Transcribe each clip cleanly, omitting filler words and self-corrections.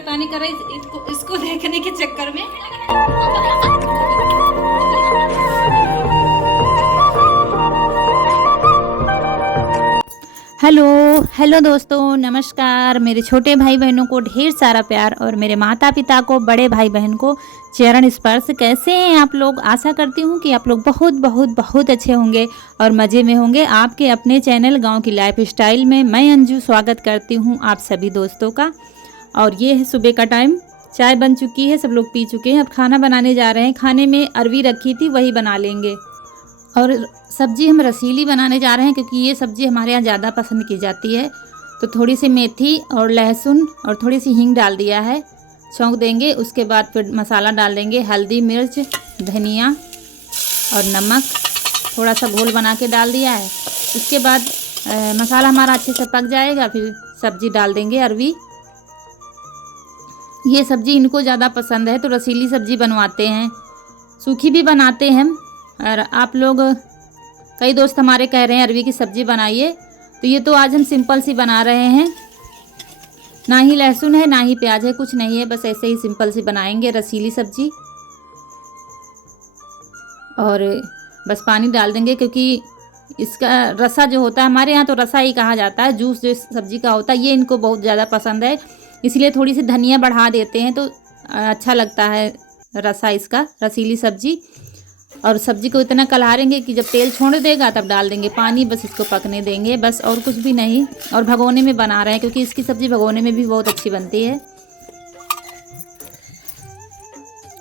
शैतानी कर रही इसको देखने के चक्कर में। हेलो हेलो दोस्तों, नमस्कार। मेरे छोटे भाई बहनों को ढेर सारा प्यार और मेरे माता पिता को, बड़े भाई बहन को चरण स्पर्श। कैसे हैं आप लोग? आशा करती हूँ कि आप लोग बहुत बहुत बहुत अच्छे होंगे और मज़े में होंगे। आपके अपने चैनल गांव की लाइफ स्टाइल में मैं अंजू स्वागत करती हूँ आप सभी दोस्तों का। और ये है सुबह का टाइम, चाय बन चुकी है, सब लोग पी चुके हैं। अब खाना बनाने जा रहे हैं। खाने में अरवी रखी थी, वही बना लेंगे। और सब्जी हम रसीली बनाने जा रहे हैं क्योंकि ये सब्जी हमारे यहाँ ज़्यादा पसंद की जाती है। तो थोड़ी सी मेथी और लहसुन और थोड़ी सी हींग डाल दिया है, छौंक देंगे। उसके बाद फिर मसाला डाल देंगे, हल्दी, मिर्च, धनिया और नमक, थोड़ा सा घोल बना के डाल दिया है। उसके बाद मसाला हमारा अच्छे से पक जाएगा, फिर सब्जी डाल देंगे अरवी। ये सब्जी इनको ज़्यादा पसंद है तो रसीली सब्जी बनवाते हैं, सूखी भी बनाते हैं। और आप लोग, कई दोस्त हमारे कह रहे हैं अरवी की सब्ज़ी बनाइए, तो ये तो आज हम सिंपल सी बना रहे हैं। ना ही लहसुन है, ना ही प्याज है, कुछ नहीं है, बस ऐसे ही सिंपल सी बनाएंगे रसीली सब्ज़ी। और बस पानी डाल देंगे क्योंकि इसका रसा जो होता है, हमारे यहाँ तो रसा ही कहा जाता है, जूस जो सब्ज़ी का होता है, ये इनको बहुत ज़्यादा पसंद है। इसलिए थोड़ी सी धनिया बढ़ा देते हैं तो अच्छा लगता है रसा इसका, रसीली सब्ज़ी। और सब्जी को इतना कलहारेंगे कि जब तेल छोड़ देगा तब डाल देंगे पानी, बस इसको पकने देंगे, बस और कुछ भी नहीं। और भगोने में बना रहे हैं क्योंकि इसकी सब्ज़ी भगोने में भी बहुत अच्छी बनती है।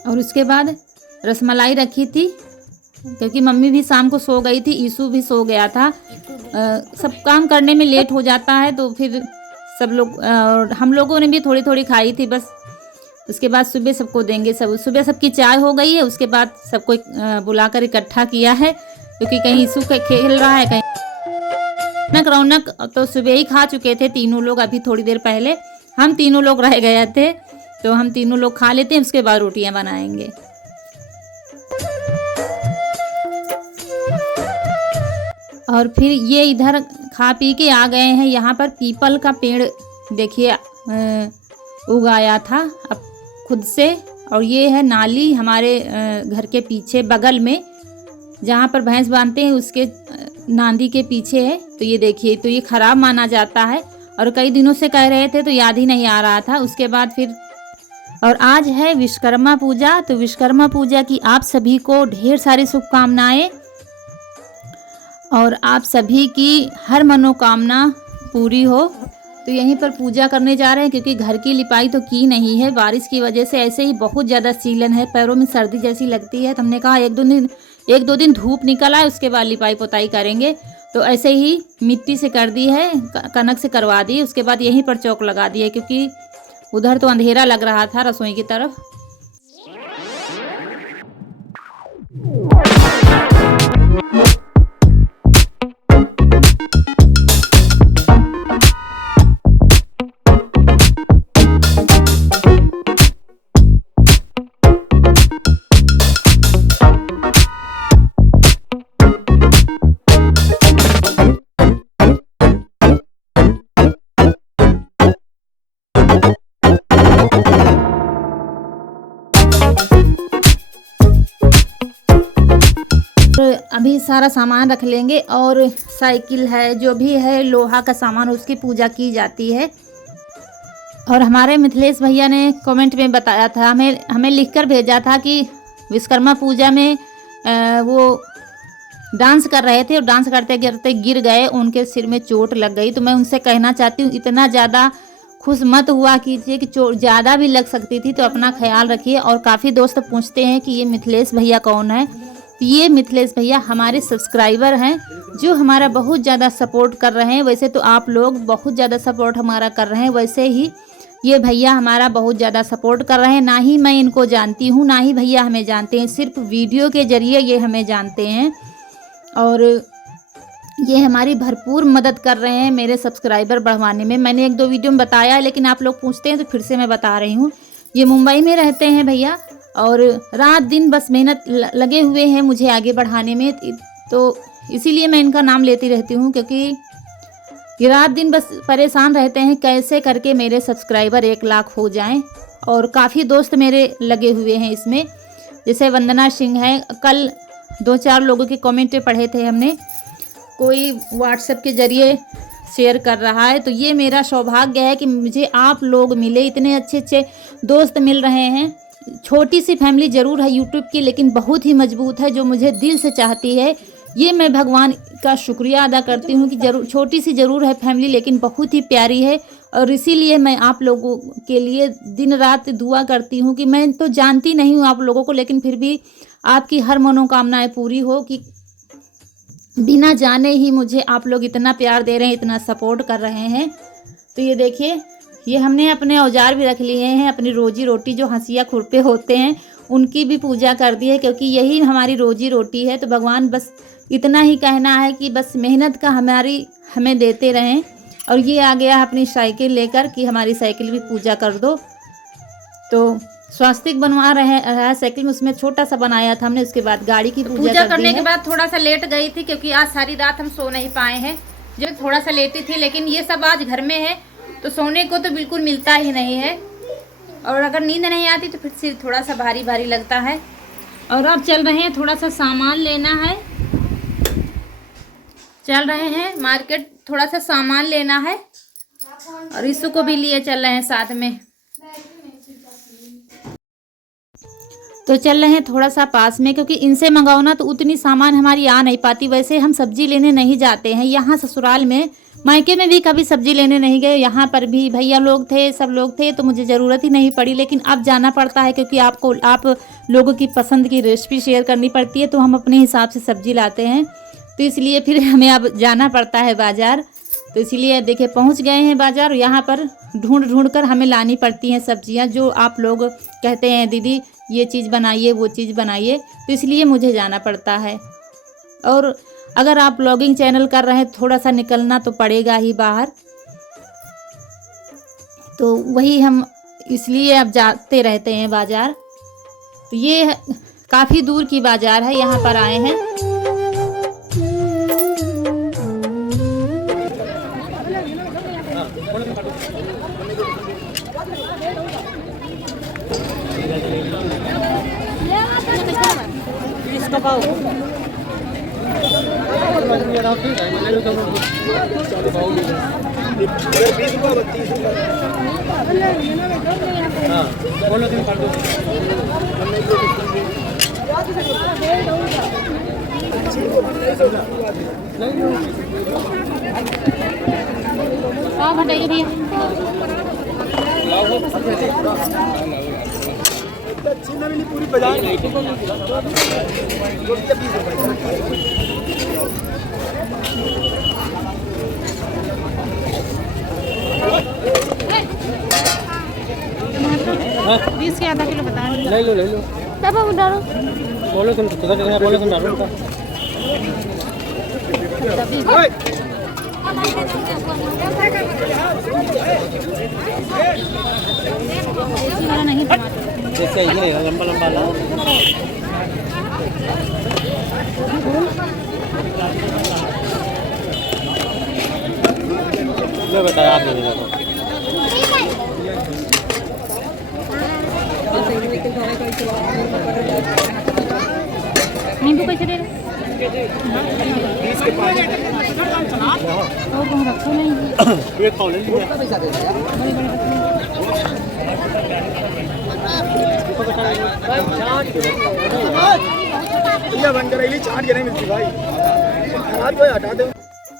और उसके बाद रसमलाई रखी थी क्योंकि मम्मी भी शाम को सो गई थी, ईशु भी सो गया था। सब काम करने में लेट हो जाता है तो फिर सब लोग, हम लोगों ने भी थोड़ी थोड़ी खाई थी बस। उसके बाद सुबह सबको देंगे। सुबह सबकी चाय हो गई है। उसके बाद सबको बुलाकर इकट्ठा किया है क्योंकि कहीं ईशु खेल रहा है, कहीं रौनक तो सुबह ही खा चुके थे तीनों लोग, अभी थोड़ी देर पहले। हम तीनों लोग रह गए थे तो हम तीनों लोग खा लेते हैं, उसके बाद रोटियां बनाएंगे। और फिर ये इधर खा पी के आ गए हैं। यहाँ पर पीपल का पेड़ देखिए उगाया था अब खुद से। और ये है नाली हमारे घर के पीछे बगल में, जहाँ पर भैंस बांधते हैं उसके नांदी के पीछे है। तो ये देखिए, तो ये ख़राब माना जाता है और कई दिनों से कह रहे थे तो याद ही नहीं आ रहा था। उसके बाद फिर, और आज है विश्वकर्मा पूजा, तो विश्वकर्मा पूजा की आप सभी को ढेर सारी शुभकामनाएं और आप सभी की हर मनोकामना पूरी हो। तो यहीं पर पूजा करने जा रहे हैं क्योंकि घर की लिपाई तो की नहीं है, बारिश की वजह से ऐसे ही बहुत ज़्यादा सीलन है, पैरों में सर्दी जैसी लगती है। तो हमने कहा एक दो दिन धूप निकल आए उसके बाद लिपाई पोताई करेंगे। तो ऐसे ही मिट्टी से कर दी है, कनक से करवा दी। उसके बाद यहीं पर चौक लगा दिया क्योंकि उधर तो अंधेरा लग रहा था रसोई की तरफ। अभी सारा सामान रख लेंगे और साइकिल है, जो भी है लोहा का सामान, उसकी पूजा की जाती है। और हमारे मिथिलेश भैया ने कमेंट में बताया था, हमें लिखकर भेजा था कि विश्वकर्मा पूजा में वो डांस कर रहे थे और डांस करते करते गिर गए, उनके सिर में चोट लग गई। तो मैं उनसे कहना चाहती हूँ, इतना ज़्यादा खुश मत हुआ कीजिए कि चोट ज़्यादा भी लग सकती थी, तो अपना ख्याल रखिए। और काफ़ी दोस्त पूछते हैं कि ये मिथिलेश भैया कौन है। ये मिथिलेश भैया हमारे सब्सक्राइबर हैं जो हमारा बहुत ज़्यादा सपोर्ट कर रहे हैं। वैसे तो आप लोग बहुत ज़्यादा सपोर्ट हमारा कर रहे हैं, वैसे ही ये भैया हमारा बहुत ज़्यादा सपोर्ट कर रहे हैं। ना ही मैं इनको जानती हूँ, ना ही भैया हमें जानते हैं, सिर्फ वीडियो के ज़रिए ये हमें जानते हैं। और ये हमारी भरपूर मदद कर रहे हैं मेरे सब्सक्राइबर बढ़वाने में। मैंने एक दो वीडियो में बताया है, लेकिन आप लोग पूछते हैं तो फिर से मैं बता रही हूँ। ये मुंबई में रहते हैं भैया और रात दिन बस मेहनत लगे हुए हैं मुझे आगे बढ़ाने में। तो इसीलिए मैं इनका नाम लेती रहती हूँ क्योंकि ये रात दिन बस परेशान रहते हैं कैसे करके मेरे सब्सक्राइबर 1 लाख हो जाएं। और काफ़ी दोस्त मेरे लगे हुए हैं इसमें, जैसे वंदना सिंह है। कल 2-4 लोगों के कमेंट पढ़े थे हमने, कोई व्हाट्सएप के ज़रिए शेयर कर रहा है। तो ये मेरा सौभाग्य है कि मुझे आप लोग मिले, इतने अच्छे अच्छे दोस्त मिल रहे हैं। छोटी सी फैमिली ज़रूर है यूट्यूब की, लेकिन बहुत ही मजबूत है, जो मुझे दिल से चाहती है। ये मैं भगवान का शुक्रिया अदा करती हूँ कि जरूर छोटी सी ज़रूर है फैमिली, लेकिन बहुत ही प्यारी है। और इसीलिए मैं आप लोगों के लिए दिन रात दुआ करती हूँ कि मैं तो जानती नहीं हूँ आप लोगों को, लेकिन फिर भी आपकी हर मनोकामनाएं पूरी हो, कि बिना जाने ही मुझे आप लोग इतना प्यार दे रहे हैं, इतना सपोर्ट कर रहे हैं। तो ये देखिए, ये हमने अपने औजार भी रख लिए हैं, अपनी रोजी रोटी जो हंसिया खुरपे होते हैं उनकी भी पूजा कर दी है, क्योंकि यही हमारी रोजी रोटी है। तो भगवान बस इतना ही कहना है कि बस मेहनत का हमें देते रहें। और ये आ गया अपनी साइकिल लेकर कि हमारी साइकिल भी पूजा कर दो। तो स्वास्तिक बनवा रहा साइकिल में, उसमें छोटा सा बनाया था हमने। उसके बाद गाड़ी की पूजा करने के बाद थोड़ा सा लेट गई थी, क्योंकि आज सारी रात हम सो नहीं पाए हैं, जो थोड़ा सा लेटी थी। लेकिन ये सब आज घर में है तो सोने को तो बिल्कुल मिलता ही नहीं है, और अगर नींद नहीं आती तो फिर सिर थोड़ा सा भारी भारी लगता है। और अब चल रहे हैं, थोड़ा सा सामान लेना है, चल रहे हैं मार्केट, थोड़ा सा सामान लेना है। और इसु को भी लिए चल रहे हैं साथ में। तो चल रहे हैं थोड़ा सा पास में, क्योंकि इनसे मंगाओ ना तो उतनी सामान हमारी आ नहीं पाती। वैसे हम सब्जी लेने नहीं जाते हैं यहाँ ससुराल में, मायके में भी कभी सब्जी लेने नहीं गए। यहाँ पर भी भैया लोग थे, सब लोग थे, तो मुझे ज़रूरत ही नहीं पड़ी। लेकिन अब जाना पड़ता है, क्योंकि आप लोगों की पसंद की रेसिपी शेयर करनी पड़ती है, तो हम अपने हिसाब से सब्जी लाते हैं। तो इसलिए फिर हमें अब जाना पड़ता है बाज़ार। तो इसीलिए देखिए पहुँच गए हैं बाज़ार। यहाँ पर ढूंढ कर हमें लानी पड़ती हैं सब्जियाँ, जो आप लोग कहते हैं दीदी ये चीज़ बनाइए, वो चीज़ बनाइए, तो इसलिए मुझे जाना पड़ता है। और अगर आप ब्लॉगिंग चैनल कर रहे हैं, थोड़ा सा निकलना तो पड़ेगा ही बाहर। तो वही हम इसलिए अब जाते रहते हैं बाज़ार। तो ये काफ़ी दूर की बाज़ार है, यहाँ पर आए हैं। भैया पूरी बाजार बीस के आधा किलो बता ले लो तब हम डालो बोलो तुम डालो नहीं जैसे ये लंबा लंबा ला लो बताया आप नींबू कैसे दे रहे 20 के 5 और कौन रखो नहीं ये खा लेंगे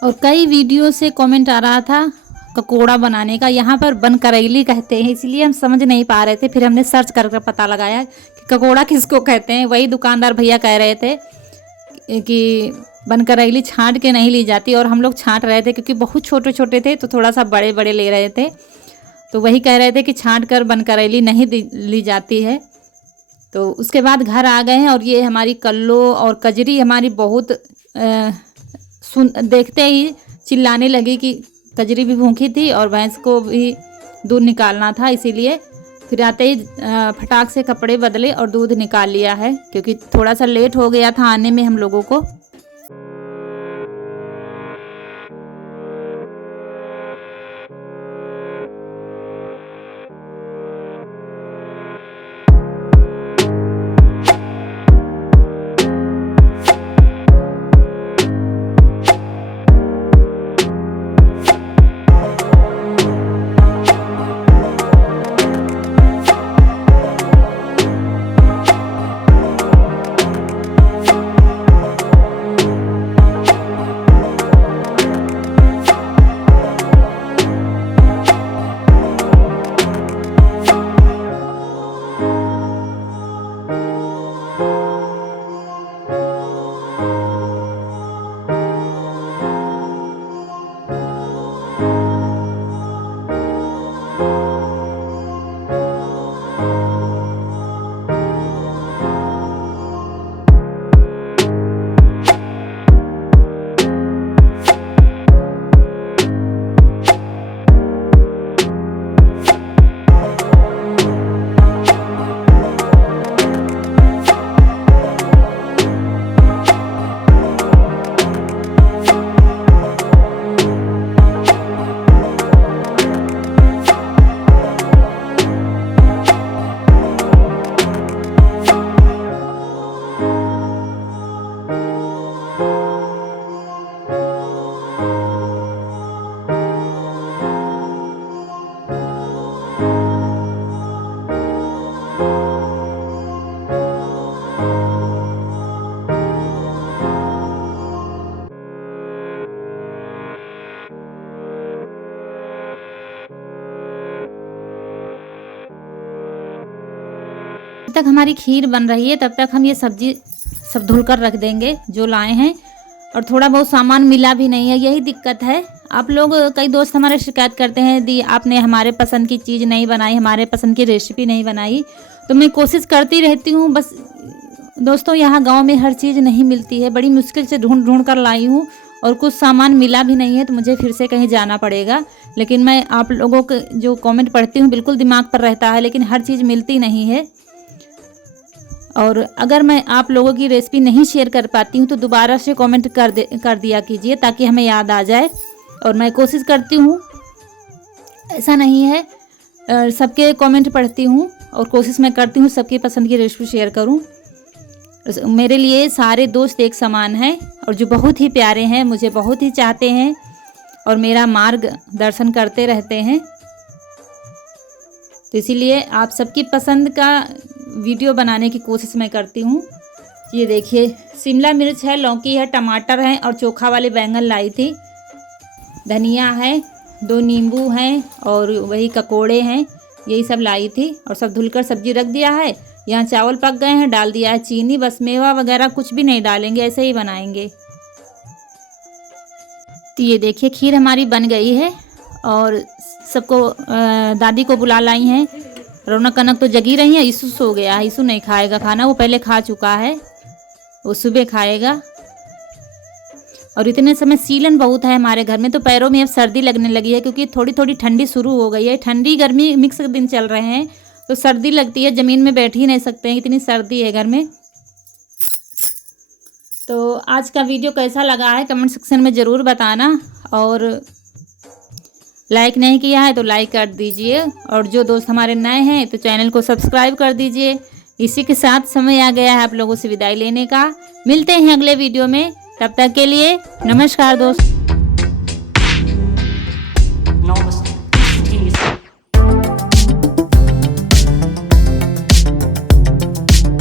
और कई वीडियो से कमेंट आ रहा था ककोड़ा बनाने का। यहाँ पर बन करेली कहते हैं, इसलिए हम समझ नहीं पा रहे थे। फिर हमने सर्च करके पता लगाया कि ककोड़ा किसको कहते हैं। वही दुकानदार भैया कह रहे थे कि बन करेली छांट के नहीं ली जाती, और हम लोग छांट रहे थे क्योंकि बहुत छोटे छोटे थे, तो थोड़ा सा बड़े बड़े ले रहे थे। तो वही कह रहे थे कि छांट कर बन करेली नहीं ली जाती है। तो उसके बाद घर आ गए हैं, और ये हमारी कल्लो और कजरी हमारी बहुत देखते ही चिल्लाने लगी कि कजरी भी भूखी थी और भैंस को भी दूध निकालना था। इसीलिए फिर आते ही फटाक से कपड़े बदले और दूध निकाल लिया है, क्योंकि थोड़ा सा लेट हो गया था आने में हम लोगों को। जब तक हमारी खीर बन रही है तब तक हम ये सब्जी सब धुल कर रख देंगे जो लाए हैं। और थोड़ा बहुत सामान मिला भी नहीं है, यही दिक्कत है। आप लोग, कई दोस्त हमारे शिकायत करते हैं दी आपने हमारे पसंद की चीज़ नहीं बनाई, हमारे पसंद की रेसिपी नहीं बनाई। तो मैं कोशिश करती रहती हूँ, बस दोस्तों यहाँ गांव में हर चीज़ नहीं मिलती है, बड़ी मुश्किल से ढूंढ कर लाई हूँ और कुछ सामान मिला भी नहीं है तो मुझे फिर से कहीं जाना पड़ेगा। लेकिन मैं आप लोगों के जो कमेंट पढ़ती हूँ बिल्कुल दिमाग पर रहता है, लेकिन हर चीज़ मिलती नहीं है। और अगर मैं आप लोगों की रेसिपी नहीं शेयर कर पाती हूँ तो दोबारा से कमेंट कर दिया कीजिए ताकि हमें याद आ जाए। और मैं कोशिश करती हूँ, ऐसा नहीं है, सबके कमेंट पढ़ती हूँ और कोशिश मैं करती हूँ सबकी पसंद की रेसिपी शेयर करूँ। मेरे लिए सारे दोस्त एक समान हैं और जो बहुत ही प्यारे हैं, मुझे बहुत ही चाहते हैं और मेरा मार्ग दर्शन करते रहते हैं। तो इसीलिए आप सबकी पसंद का वीडियो बनाने की कोशिश मैं करती हूँ। ये देखिए, शिमला मिर्च है, लौकी है, टमाटर है और चोखा वाले बैंगन लाई थी, धनिया है, 2 नींबू हैं और वही ककोड़े हैं, यही सब लाई थी। और सब धुलकर सब्जी रख दिया है। यहाँ चावल पक गए हैं, डाल दिया है चीनी, बस मेवा वगैरह कुछ भी नहीं डालेंगे, ऐसे ही बनाएंगे। तो ये देखिए खीर हमारी बन गई है और सबको दादी को बुला लाई हैं। रौनक कनक तो जगी रही है, ईसु सो गया है, ईसु नहीं खाएगा खाना, वो पहले खा चुका है, वो सुबह खाएगा। और इतने समय सीलन बहुत है हमारे घर में, तो पैरों में अब सर्दी लगने लगी है क्योंकि थोड़ी थोड़ी ठंडी शुरू हो गई है। ठंडी गर्मी मिक्स दिन चल रहे हैं तो सर्दी लगती है, ज़मीन में बैठ ही नहीं सकते हैं, इतनी सर्दी है घर में। तो आज का वीडियो कैसा लगा है कमेंट सेक्शन में ज़रूर बताना। और लाइक नहीं किया है तो लाइक कर दीजिए और जो दोस्त हमारे नए हैं तो चैनल को सब्सक्राइब कर दीजिए। इसी के साथ समय आ गया है आप लोगों से विदाई लेने का। मिलते हैं अगले वीडियो में, तब तक के लिए नमस्कार दोस्त।